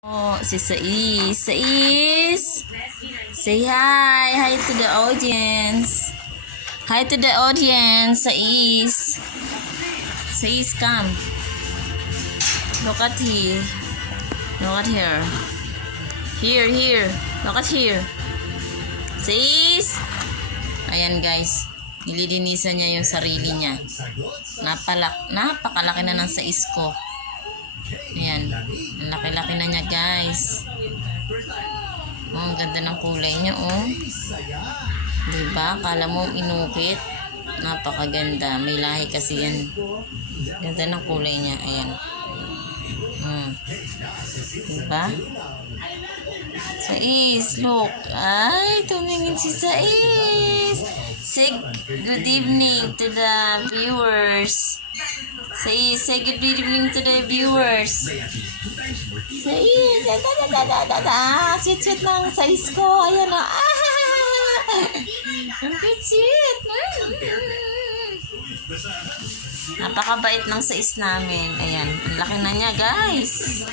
Oh, si Sais. Sais! Say hi. Hi to the audience. Hi to the audience. Sais. Sais, come. Look at here. Look at here. Here. Look at here. Sais! Ayan guys. Nililinisan niya yung sarili niya. Napakalaki na ng sais ko. Ayan. Ang laki-laki na niya guys. Oh, ang ganda ng kulay niya oh. Diba? Kala mo inukit. Napakaganda. May lahi kasi yan. Ganda ng kulay niya. Ayan. Diba? Sais, look. Ay, tumingin si Sais. Say good evening to the viewers. Say good evening to the viewers. Sais, sweet ng sais ko. Ayan o. Ang sweet. Napakabait ng sais namin. Ayan, ang laki na niya guys.